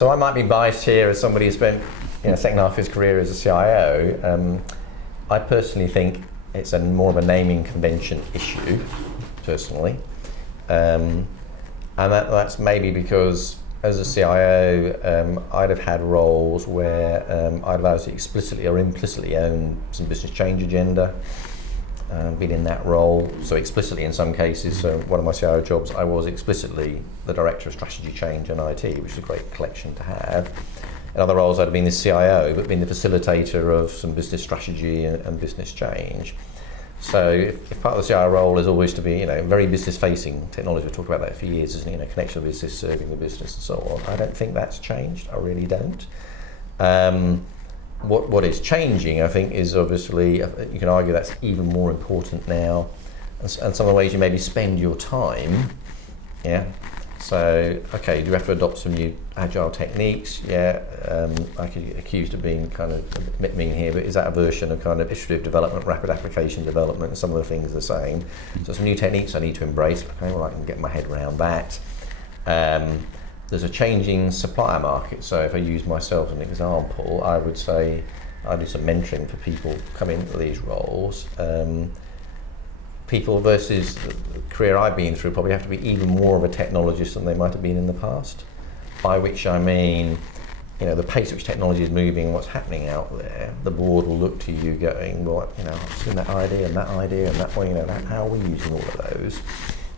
So I might be biased here as somebody who spent second half of his career as a CIO. I personally think it's more of a naming convention issue, personally. And that's maybe because as a CIO, I'd have had roles where I'd have either explicitly or implicitly owned some business change agenda, been in that role. So explicitly in some cases, so one of my CIO jobs, I was explicitly the Director of Strategy Change and IT, which is a great collection to have. In other roles, I'd have been the CIO, but been the facilitator of some business strategy and business change. So if part of the CIO role is always to be, very business-facing technology, we've talked about that for years, isn't it? Connection with business, serving the business, and so on. I don't think that's changed. I really don't. What is changing, I think, is obviously, you can argue that's even more important now, and some of the ways you maybe spend your time. Yeah. So, okay, do you have to adopt some new agile techniques? Yeah. I could get accused of being kind of a bit mean here, but is that a version of kind of iterative development, rapid application development, and some of the things the same? So some new techniques I need to embrace. Okay, well, I can get my head around that. There's a changing supplier market. So if I use myself as an example, I would say I do some mentoring for people coming into these roles. People versus the career I've been through probably have to be even more of a technologist than they might have been in the past. By which I mean, the pace at which technology is moving, what's happening out there, the board will look to you going, well, I've seen that idea and that idea and that one, how are we using all of those?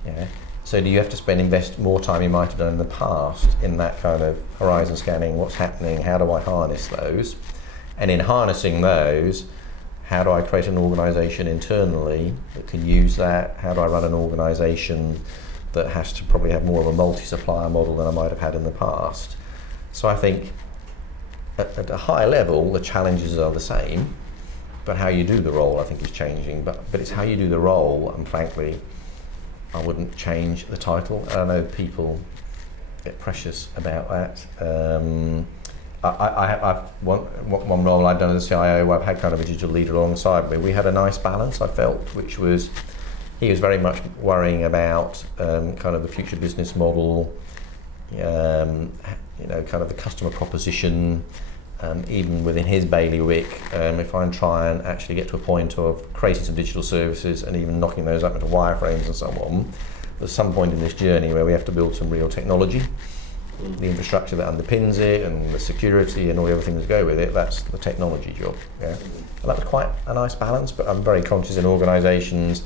Yeah. So do you have to invest more time you might have done in the past in that kind of horizon scanning, what's happening, how do I harness those? And in harnessing those, how do I create an organisation internally that can use that? How do I run an organisation that has to probably have more of a multi-supplier model than I might have had in the past? So I think at a high level, the challenges are the same, but how you do the role, I think, is changing. But it's how you do the role, and frankly, I wouldn't change the title. I know people get precious about that. I've one role I've done as a CIO where I've had kind of a digital leader alongside me. We had a nice balance, I felt, which was he was very much worrying about kind of the future business model, kind of the customer proposition. Even within his bailiwick, if I try and actually get to a point of creating some digital services and even knocking those up into wireframes and so on, there's some point in this journey where we have to build some real technology. The infrastructure that underpins it and the security and all the other things that go with it, that's the technology job. Yeah. And that was quite a nice balance, but I'm very conscious in organisations,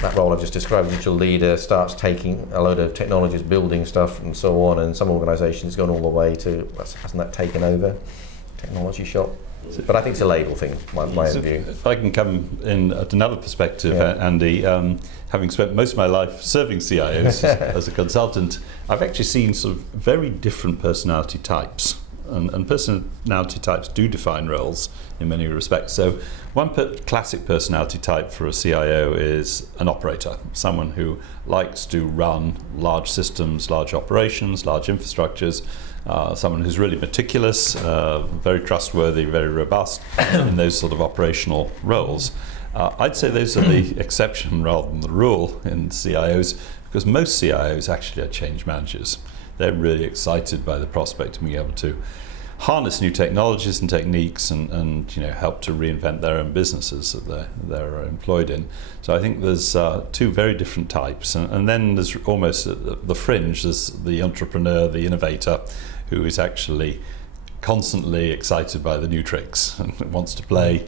that role I've just described, digital leader, starts taking a load of technologies, building stuff and so on, and some organisations it's gone all the way to, hasn't that taken over? Technology shop. But I think it's a label thing, my own view. If I can come in at another perspective, Andy, having spent most of my life serving CIOs as a consultant, I've actually seen sort of very different personality types. And personality types do define roles in many respects. So one classic personality type for a CIO is an operator, someone who likes to run large systems, large operations, large infrastructures, someone who's really meticulous, very trustworthy, very robust in those sort of operational roles. I'd say those are the exception rather than the rule in CIOs, because most CIOs actually are change managers. They're really excited by the prospect of being able to harness new technologies and techniques and help to reinvent their own businesses that they're employed in. So I think there's two very different types, and then there's almost at the fringe, there's the entrepreneur, the innovator, who is actually constantly excited by the new tricks and wants to play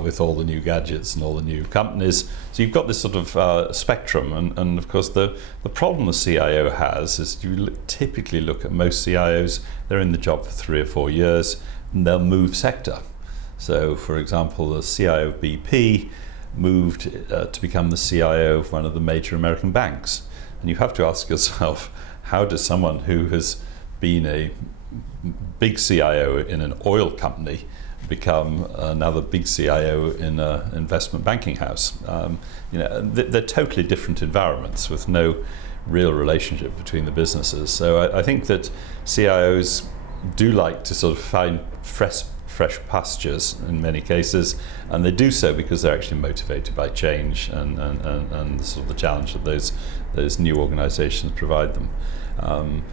with all the new gadgets and all the new companies. So you've got this sort of spectrum, and of course the problem the CIO has is you typically look at most CIOs, they're in the job for 3 or 4 years and they'll move sector. So for example, the CIO of BP moved to become the CIO of one of the major American banks. And you have to ask yourself, how does someone who has been a big CIO in an oil company become another big CIO in an investment banking house? They're totally different environments with no real relationship between the businesses. So I think that CIOs do like to sort of find fresh pastures in many cases, and they do so because they're actually motivated by change and sort of the challenge that those new organisations provide them.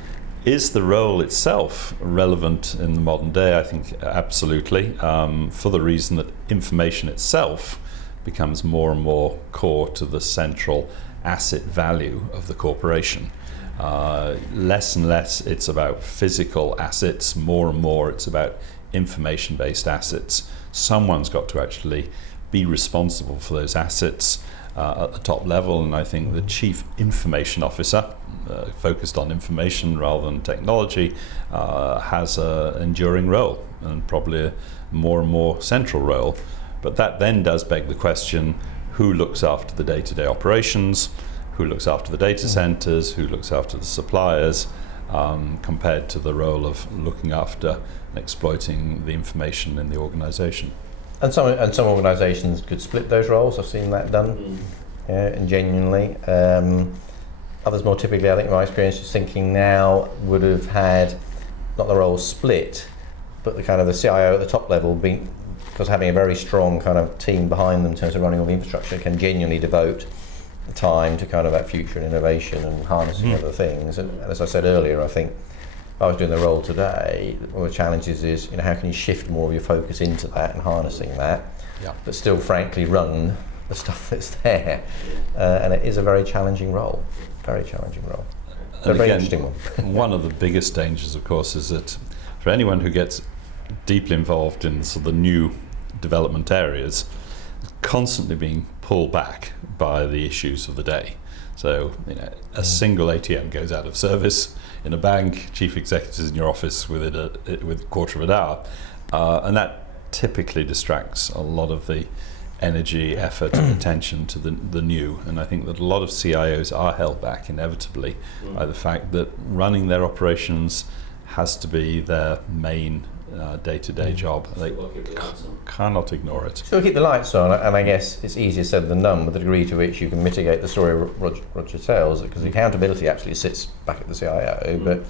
Is the role itself relevant in the modern day? I think absolutely, for the reason that information itself becomes more and more core to the central asset value of the corporation. Less and less it's about physical assets, more and more it's about information-based assets. Someone's got to actually be responsible for those assets at the top level, and I think the Chief Information Officer, focused on information rather than technology, has an enduring role, and probably a more and more central role. But that then does beg the question, who looks after the day-to-day operations, who looks after the data centers, who looks after the suppliers, compared to the role of looking after and exploiting the information in the organization. And some organisations could split those roles. I've seen that done, and genuinely. Others more typically, I think my experience is thinking now, would have had not the roles split, but the kind of the CIO at the top level being, because having a very strong kind of team behind them in terms of running all the infrastructure, can genuinely devote the time to kind of that future and innovation and harnessing other things. And as I said earlier, I think if I was doing the role today, one of the challenges is, how can you shift more of your focus into that and harnessing that, but still frankly run the stuff that's there. And it is a very challenging role. Very challenging role. A very interesting one. One of the biggest dangers, of course, is that for anyone who gets deeply involved in sort of the new development areas, constantly being pulled back by the issues of the day. So, a single ATM goes out of service in a bank, chief executives in your office within a quarter of an hour, and that typically distracts a lot of the energy, effort and attention to the new. And I think that a lot of CIOs are held back inevitably by the fact that running their operations has to be their main day-to-day job. They cannot ignore it. So keep the lights on, and I guess it's easier said than done with the degree to which you can mitigate the story Roger tells, because the accountability actually sits back at the CIO, but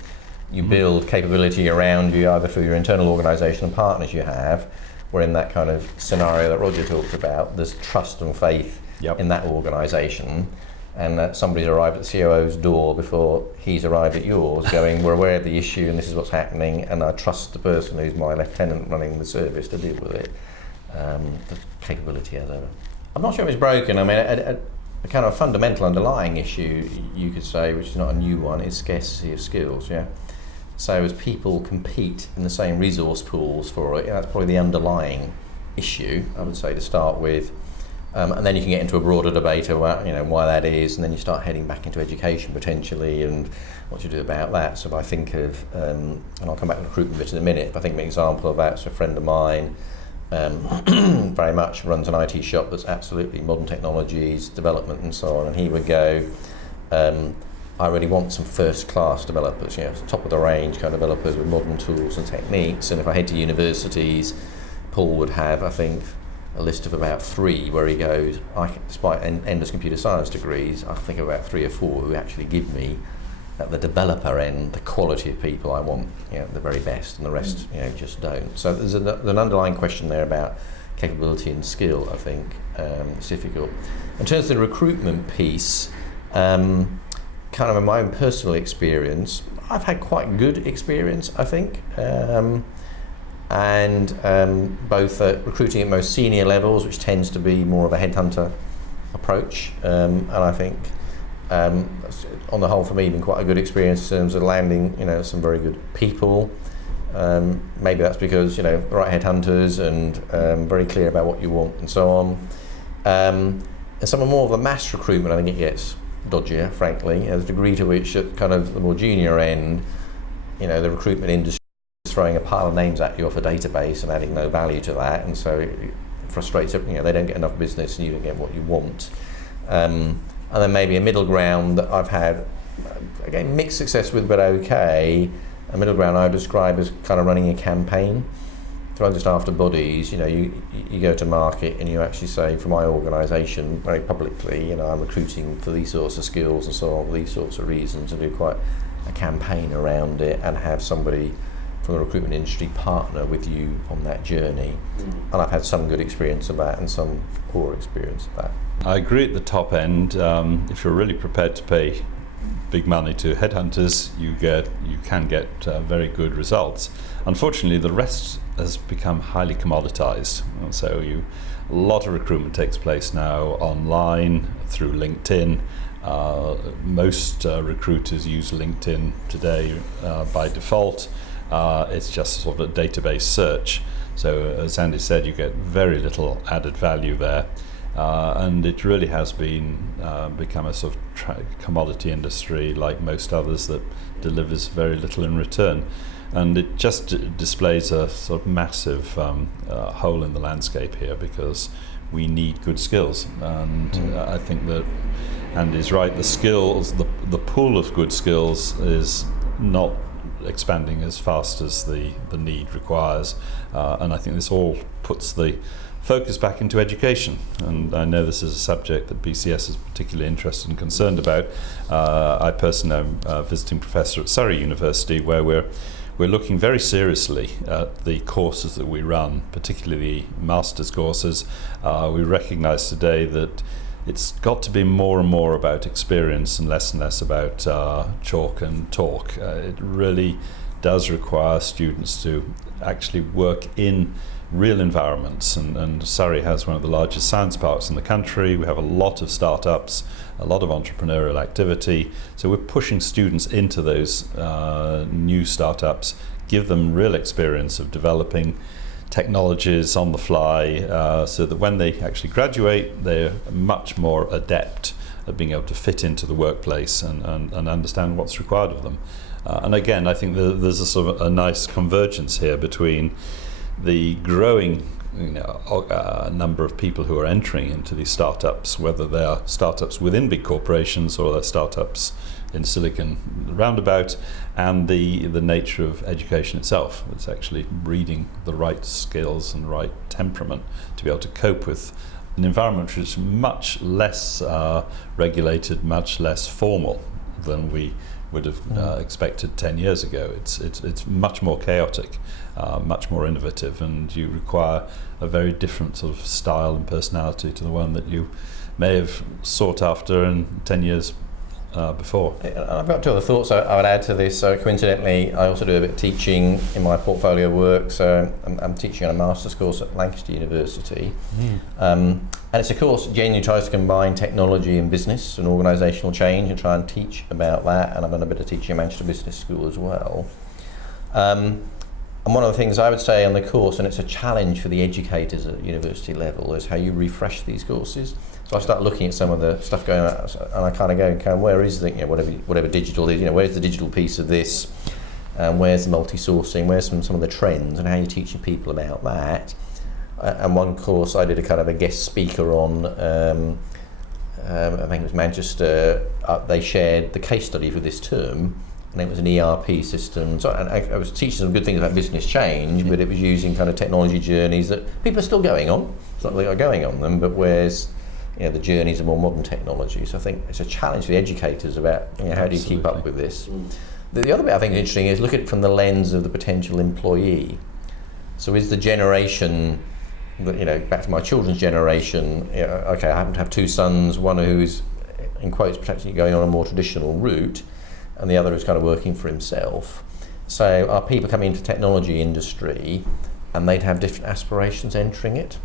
you build capability around you either through your internal organisation and partners you have, where in that kind of scenario that Roger talked about, there's trust and faith in that organisation, and that somebody's arrived at the COO's door before he's arrived at yours, going, we're aware of the issue and this is what's happening, and I trust the person who's my lieutenant running the service to deal with it. The capability as ever. I'm not sure if it's broken. I mean, a kind of fundamental underlying issue, you could say, which is not a new one, is scarcity of skills, So as people compete in the same resource pools for it, that's probably the underlying issue, I would say, to start with. And then you can get into a broader debate about why that is, and then you start heading back into education potentially and what you do about that. So if I think of, and I'll come back to recruitment bit in a minute, if I think of an example of that, so a friend of mine very much runs an IT shop that's absolutely modern technologies, development and so on, and he would go, I really want some first-class developers, top of the range kind of developers with modern tools and techniques. And if I head to universities, Paul would have, I think, a list of about 3 where he goes, despite endless computer science degrees, I think about 3 or 4 who actually give me, at the developer end, the quality of people I want, the very best, and the rest, just don't. So there's an underlying question there about capability and skill, I think. It's difficult. In terms of the recruitment piece, kind of in my own personal experience, I've had quite good experience, I think, and both recruiting at most senior levels, which tends to be more of a headhunter approach, and I think on the whole for me been quite a good experience in terms of landing some very good people. Maybe that's because the right headhunters and very clear about what you want and so on. And some more of the mass recruitment, I think it gets dodgier, frankly, the degree to which at kind of the more junior end, the recruitment industry is throwing a pile of names at you off a database and adding no value to that, and so it frustrates, they don't get enough business and you don't get what you want. And then maybe a middle ground that I've had, again, mixed success with, but okay. A middle ground I would describe as kind of running a campaign. So I'm just after bodies, you go to market and you actually say, for my organisation, very publicly, I'm recruiting for these sorts of skills and so on, for these sorts of reasons, and do quite a campaign around it and have somebody from the recruitment industry partner with you on that journey. And I've had some good experience of that and some poor experience of that. I agree at the top end. If you're really prepared to pay big money to headhunters, you can get very good results. Unfortunately, the rest has become highly commoditized, and so a lot of recruitment takes place now online through LinkedIn. Most recruiters use LinkedIn today by default. It's just sort of a database search. So as Andy said, you get very little added value there. And it really has become a sort of commodity industry like most others that delivers very little in return. And it just displays a sort of massive hole in the landscape here, because we need good skills. And I think that Andy's right, the skills, the pool of good skills is not expanding as fast as the need requires. And I think this all puts the focus back into education, and I know this is a subject that BCS is particularly interested and concerned about. I personally am a visiting professor at Surrey University, where we're looking very seriously at the courses that we run, particularly the master's courses. We recognise today that it's got to be more and more about experience and less about chalk and talk. It really does require students to actually work in real environments, and Surrey has one of the largest science parks in the country. We have a lot of startups, a lot of entrepreneurial activity, so we're pushing students into those new startups, give them real experience of developing technologies on the fly, so that when they actually graduate, they're much more adept at being able to fit into the workplace and understand what's required of them. And again, I think there's a sort of a nice convergence here between the growing number of people who are entering into these startups, whether they are startups within big corporations or they're startups in Silicon roundabout, and the nature of education itself. It's actually breeding the right skills and right temperament to be able to cope with an environment which is much less regulated, much less formal than we would have expected 10 years ago. It's much more chaotic, much more innovative, and you require a very different sort of style and personality to the one that you may have sought after in 10 years before. I've got two other thoughts I would add to this. So coincidentally, I also do a bit of teaching in my portfolio work. So I'm teaching on a master's course at Lancaster University. And it's a course that genuinely tries to combine technology and business and organisational change and try and teach about that. And I've done a bit of teaching at Manchester Business School as well. And one of the things I would say on the course, and it's a challenge for the educators at university level, is how you refresh these courses. So I start looking at some of the stuff going on, and I kind of go, where is the, whatever digital is, where's the digital piece of this, and where's the multi-sourcing, where's some of the trends, and how you're teaching people about that. And one course I did a kind of a guest speaker on, I think it was Manchester, they shared the case study for this term, and it was an ERP system. So and I was teaching some good things about business change, but it was using kind of technology journeys that people are still going on. It's not like they're going on them, but where's the journeys of more modern technology. So I think it's a challenge for the educators about how do you keep up with this. The other bit I think is interesting is look at it from the lens of the potential employee. So is the generation, back to my children's generation, okay, I happen to have two sons, one who's, in quotes, potentially going on a more traditional route, and the other is kind of working for himself. So are people coming into the technology industry and they'd have different aspirations entering it?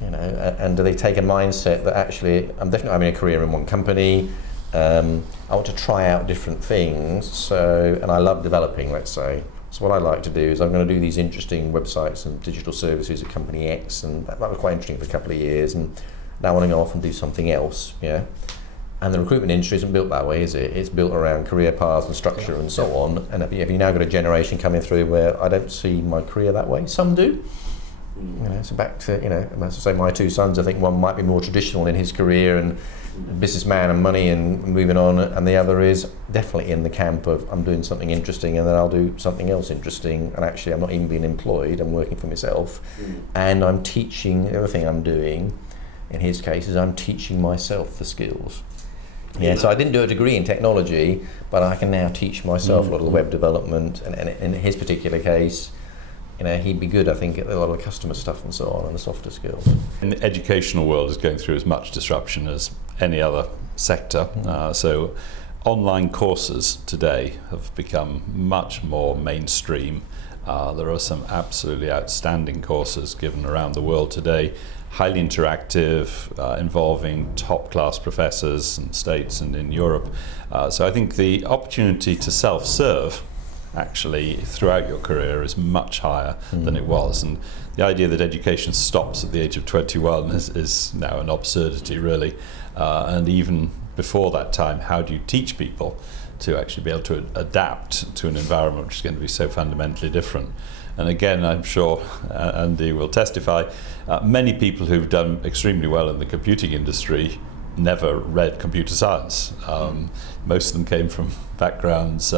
And do they take a mindset that actually, I'm definitely having a career in one company, I want to try out different things, and I love developing, let's say. So what I like to do is I'm going to do these interesting websites and digital services at company X, and that was quite interesting for a couple of years, and now I want to go off and do something else, And the recruitment industry isn't built that way, is it? It's built around career paths and structure and so on. And have you now got a generation coming through where I don't see my career that way? Some do. So back to, as I say, my two sons, I think one might be more traditional in his career and businessman and money and moving on, and the other is definitely in the camp of I'm doing something interesting and then I'll do something else interesting, and actually I'm not even being employed, I'm working for myself, and I'm teaching, the other thing I'm doing in his case is I'm teaching myself the skills. So I didn't do a degree in technology, but I can now teach myself a lot of the web development, and in his particular case, he'd be good, I think, at a lot of the customer stuff and so on, and the softer skills. And the educational world is going through as much disruption as any other sector. So online courses today have become much more mainstream. There are some absolutely outstanding courses given around the world today, highly interactive, involving top-class professors in the States and in Europe. So I think the opportunity to self-serve actually throughout your career is much higher than it was. And the idea that education stops at the age of 21 is now an absurdity, really. And even before that time, how do you teach people to actually be able to adapt to an environment which is going to be so fundamentally different? And again, I'm sure Andy will testify, many people who've done extremely well in the computing industry never read computer science. Most of them came from backgrounds,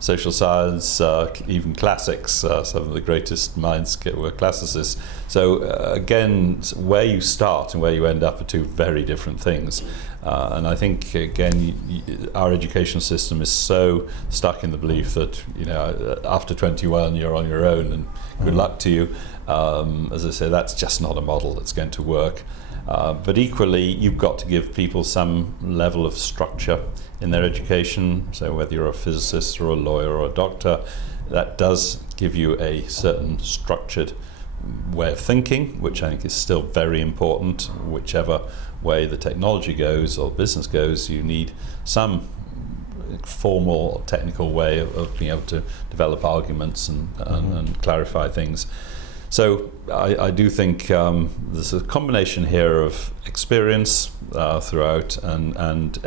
social science, even classics. Some of the greatest minds were classicists. So again, where you start and where you end up are two very different things. And I think, again, our education system is so stuck in the belief that, after 21 you're on your own and good luck to you. As I say, that's just not a model that's going to work. But equally, you've got to give people some level of structure in their education. So whether you're a physicist or a lawyer or a doctor, that does give you a certain structured way of thinking, which I think is still very important. Whichever way the technology goes or business goes, you need some formal technical way of being able to develop arguments and clarify things. So I do think there's a combination here of experience throughout and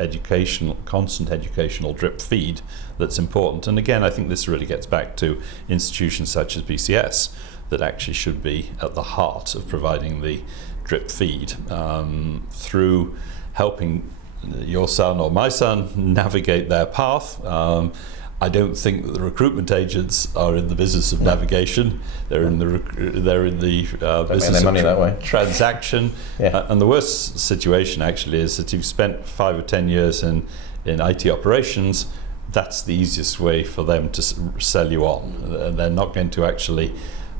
constant educational drip feed that's important. And again, I think this really gets back to institutions such as BCS that actually should be at the heart of providing the drip feed through helping your son or my son navigate their path. I don't think that the recruitment agents are in the business of navigation. They're in the business of transaction. And the worst situation actually is that you've spent 5 or 10 years in IT operations. That's the easiest way for them to sell you on. And they're not going to actually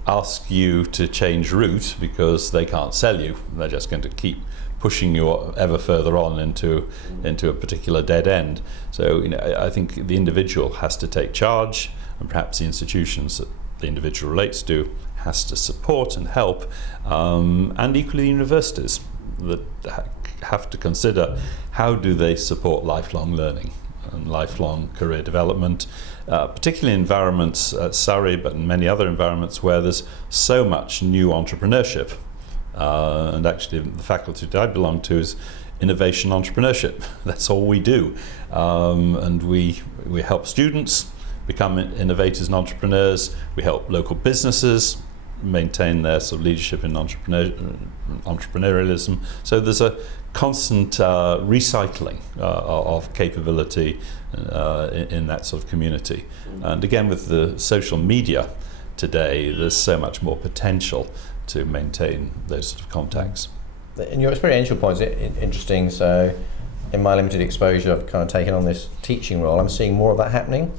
ask you to change route because they can't sell you. They're just going to keep pushing you ever further on into a particular dead end. So I think the individual has to take charge, and perhaps the institutions that the individual relates to has to support and help, and equally universities that have to consider how do they support lifelong learning and lifelong career development, particularly in environments at Surrey, but in many other environments where there's so much new entrepreneurship. And actually the faculty that I belong to is innovation entrepreneurship. That's all we do. And we help students become innovators and entrepreneurs. We help local businesses maintain their sort of leadership in entrepreneurialism. So there's a constant recycling of capability in that sort of community. And again, with the social media today, there's so much more potential to maintain those sort of contacts. And your experiential point is interesting. So in my limited exposure, I've kind of taken on this teaching role. I'm seeing more of that happening.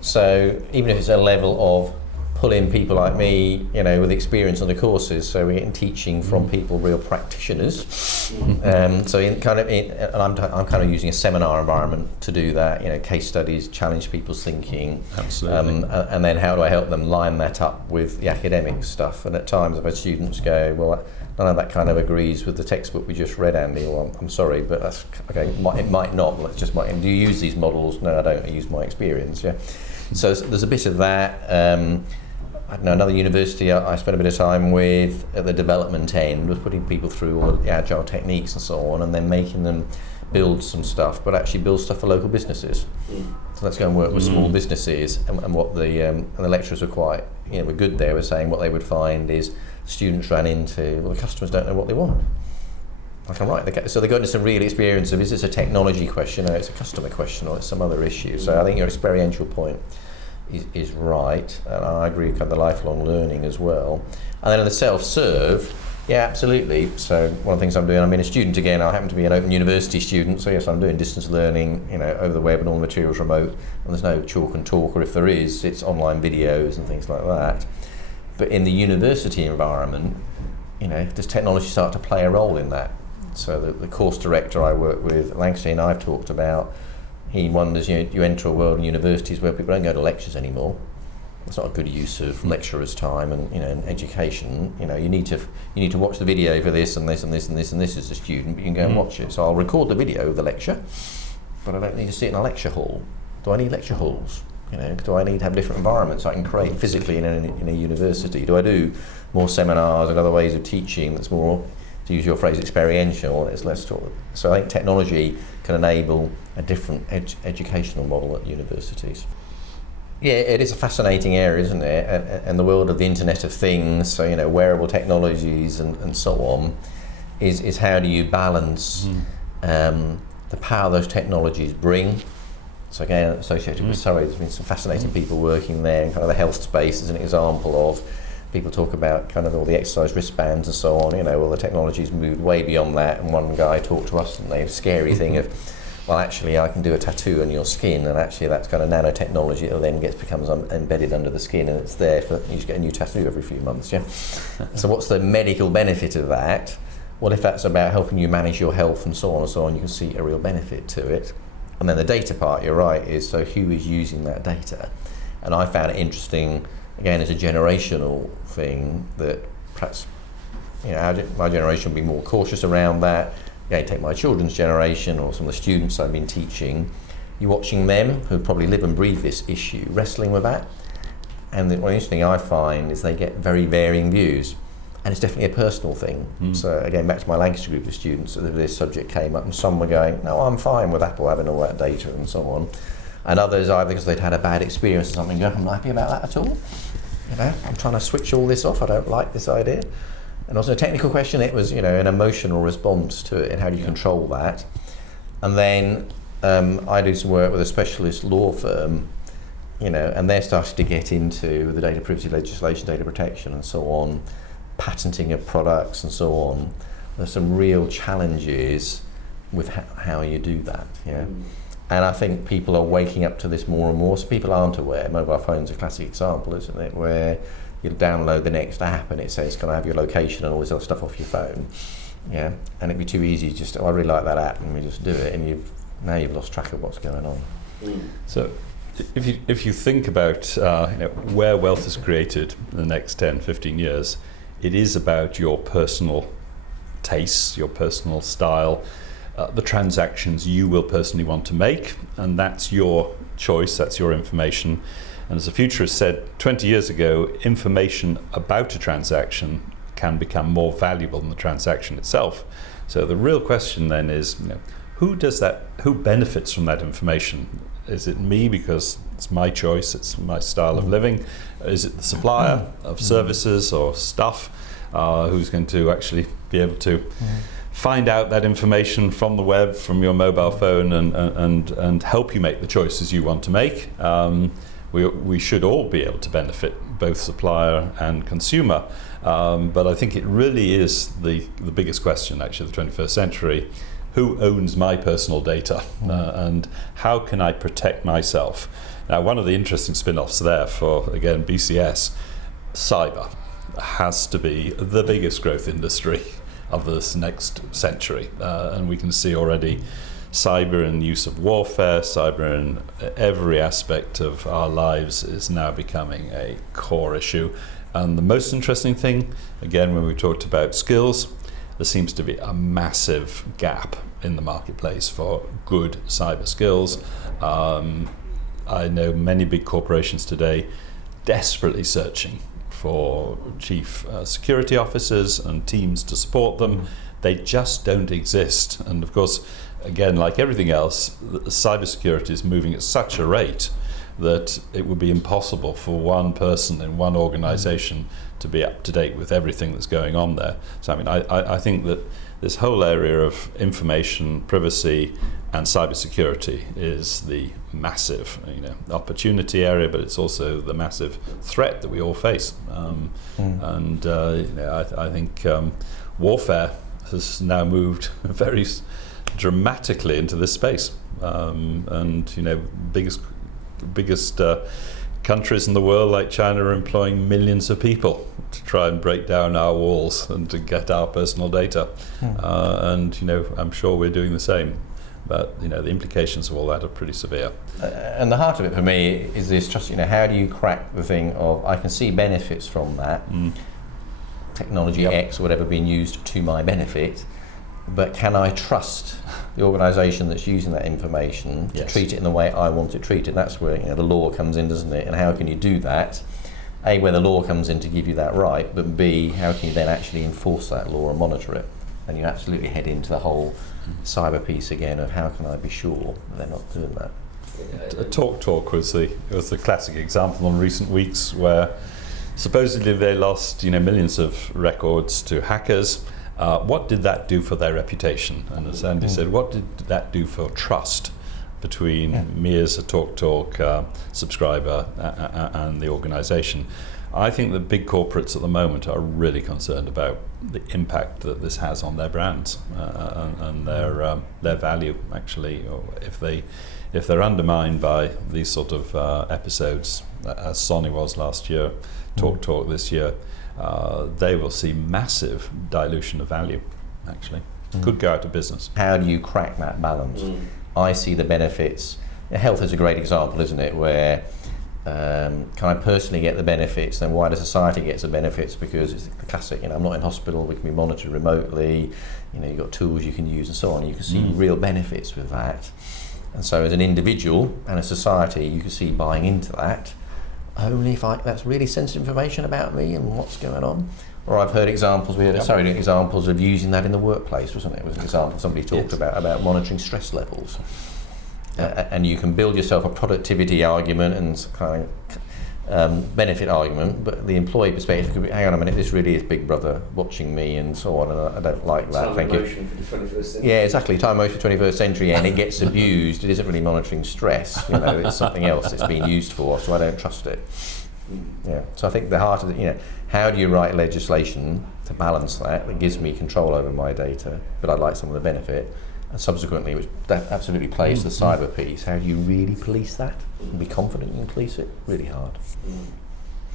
So even if it's a level of pulling people like me, with experience on the courses, so we're getting teaching from people, real practitioners. I'm kind of using a seminar environment to do that. Case studies, challenge people's thinking. Absolutely. And then how do I help them line that up with the academic stuff? And at times, I've had students go, well, none of that kind of agrees with the textbook we just read, Andy. Well, I'm sorry, but that's okay. It might not. Do you use these models? No, I don't. I use my experience. Yeah. So there's a bit of that. I don't know, another university I spent a bit of time with at the development end was putting people through all the agile techniques and so on, and then making them build some stuff, but actually build stuff for local businesses. So let's go and work with small businesses, and what the lecturers were quite, were good there, were saying what they would find is students ran into, well, the customers don't know what they want. Like, I'm right, so they got into some real experience of, is this a technology question, or it's a customer question, or it's some other issue. So I think your experiential point is right, and I agree with kind of the lifelong learning as well. And then the self-serve, yeah, absolutely. So one of the things I'm doing, I'm a student again. I happen to be an Open University student, so yes, I'm doing distance learning, over the web, and all the materials remote, and there's no chalk and talk, or if there is, it's online videos and things like that. But in the university environment, does technology start to play a role in that? So the course director I work with, Lancashire, and I've talked about, he wonders, you enter a world in universities where people don't go to lectures anymore. It's not a good use of lecturers' time and and education. You need to watch the video for this and this and this and this and this as a student, but you can go and watch it. So I'll record the video of the lecture, but I don't need to sit in a lecture hall. Do I need lecture halls? Do I need to have different environments I can create physically in a university? Do I do more seminars and other ways of teaching that's more, to use your phrase, experiential? It's less talk. So I think technology can enable a different educational model at universities. Yeah, it is a fascinating area, isn't it? And the world of the Internet of Things, so wearable technologies and so on, is how do you balance the power those technologies bring. So again, associated with Surrey, there's been some fascinating people working there in kind of the health space as an example of, people talk about kind of all the exercise wristbands and so on, well, the technology's moved way beyond that. And one guy talked to us, and the scary thing of, well, actually I can do a tattoo on your skin, and actually that's kind of nanotechnology that then becomes embedded under the skin, and it's there for, you just get a new tattoo every few months, yeah? So what's the medical benefit of that? Well, if that's about helping you manage your health and so on, you can see a real benefit to it. And then the data part, you're right, is so who is using that data? And I found it interesting, again, as a generational thing, that perhaps my generation will be more cautious around that. Again, take my children's generation or some of the students I've been teaching. You're watching them, who probably live and breathe this issue, wrestling with that. And the one interesting thing I find is they get very varying views. And it's definitely a personal thing. So again, back to my Lancaster group of students, this subject came up, and some were going, no, I'm fine with Apple having all that data and so on. And others, either because they'd had a bad experience or something, I'm not happy about that at all. I'm trying to switch all this off, I don't like this idea. And also a technical question, it was, an emotional response to it, and how do you control that? And then I do some work with a specialist law firm, and they're starting to get into the data privacy legislation, data protection and so on, patenting of products and so on. There's some real challenges with how you do that, And I think people are waking up to this more and more, so people aren't aware. Mobile phone's a classic example, isn't it, where you'll download the next app and it says, can I have your location and all this other stuff off your phone? And it'd be too easy, just, I really like that app, and we just do it, and now you've lost track of what's going on. So if you think about where wealth is created in the next 10, 15 years, it is about your personal tastes, your personal style, the transactions you will personally want to make, and that's your choice, that's your information. And as a futurist said 20 years ago, information about a transaction can become more valuable than the transaction itself. So the real question then is, who benefits from that information? Is it me because it's my choice, it's my style of living? Is it the supplier of services or stuff who's going to actually be able to find out that information from the web, from your mobile phone, and help you make the choices you want to make? We should all be able to benefit, both supplier and consumer. But I think it really is the biggest question, actually, of the 21st century. Who owns my personal data, and how can I protect myself? Now, one of the interesting spin-offs there for, again, BCS, cyber has to be the biggest growth industry of this next century. And we can see already cyber in use of warfare, cyber in every aspect of our lives is now becoming a core issue. And the most interesting thing, again, when we talked about skills, there seems to be a massive gap in the marketplace for good cyber skills. I know many big corporations today desperately searching for chief security officers and teams to support them. They just don't exist. And of course, again, like everything else, cybersecurity is moving at such a rate that it would be impossible for one person in one organization to be up to date with everything that's going on there. So I think that this whole area of information privacy and cybersecurity is the massive opportunity area, but it's also the massive threat that we all face. I think warfare has now moved very dramatically into this space, biggest countries in the world like China are employing millions of people to try and break down our walls and to get our personal data. I'm sure we're doing the same. but the implications of all that are pretty severe. And the heart of it for me is this trust. How do you crack the thing of I can see benefits from that technology X or whatever being used to my benefit, but can I trust the organisation that's using that information to treat it in the way I want it treated? That's where the law comes in, doesn't it? And how can you do that? A, where the law comes in to give you that right, but B, how can you then actually enforce that law and monitor it? And you absolutely head into the whole cyber piece again of how can I be sure that they're not doing that. TalkTalk was the classic example in recent weeks where supposedly they lost millions of records to hackers. What did that do for their reputation? And as Andy said, what did that do for trust between me as a TalkTalk subscriber and the organisation? I think that big corporates at the moment are really concerned about the impact that this has on their brands and their value. Actually, or if they're undermined by these sort of episodes, as Sony was last year, TalkTalk this year, they will see massive dilution of value. Actually, could go out of business. How do you crack that balance? I see the benefits. Health is a great example, isn't it? Where can I personally get the benefits? Then wider society gets the benefits because it's the classic. I'm not in hospital. We can be monitored remotely. You've got tools you can use and so on. You can see real benefits with that. And so, as an individual and a society, you can see buying into that. Only if that's really sensitive information about me and what's going on. Or I've heard examples. Examples of using that in the workplace, wasn't it? It was an example somebody talked about monitoring stress levels. And you can build yourself a productivity argument and kind of benefit argument, but the employee perspective could be, hang on a minute, this really is Big Brother watching me and so on, and I don't like that. Time motion for the 21st century. Yeah, exactly. Time motion for the 21st century, and it gets abused. It isn't really monitoring stress. It's something else it's being used for, so I don't trust it. Yeah. So I think the heart of it, how do you write legislation to balance that gives me control over my data, but I'd like some of the benefit. And subsequently, which that absolutely plays the cyber piece, how do you really police that and be confident you can police it? Really hard.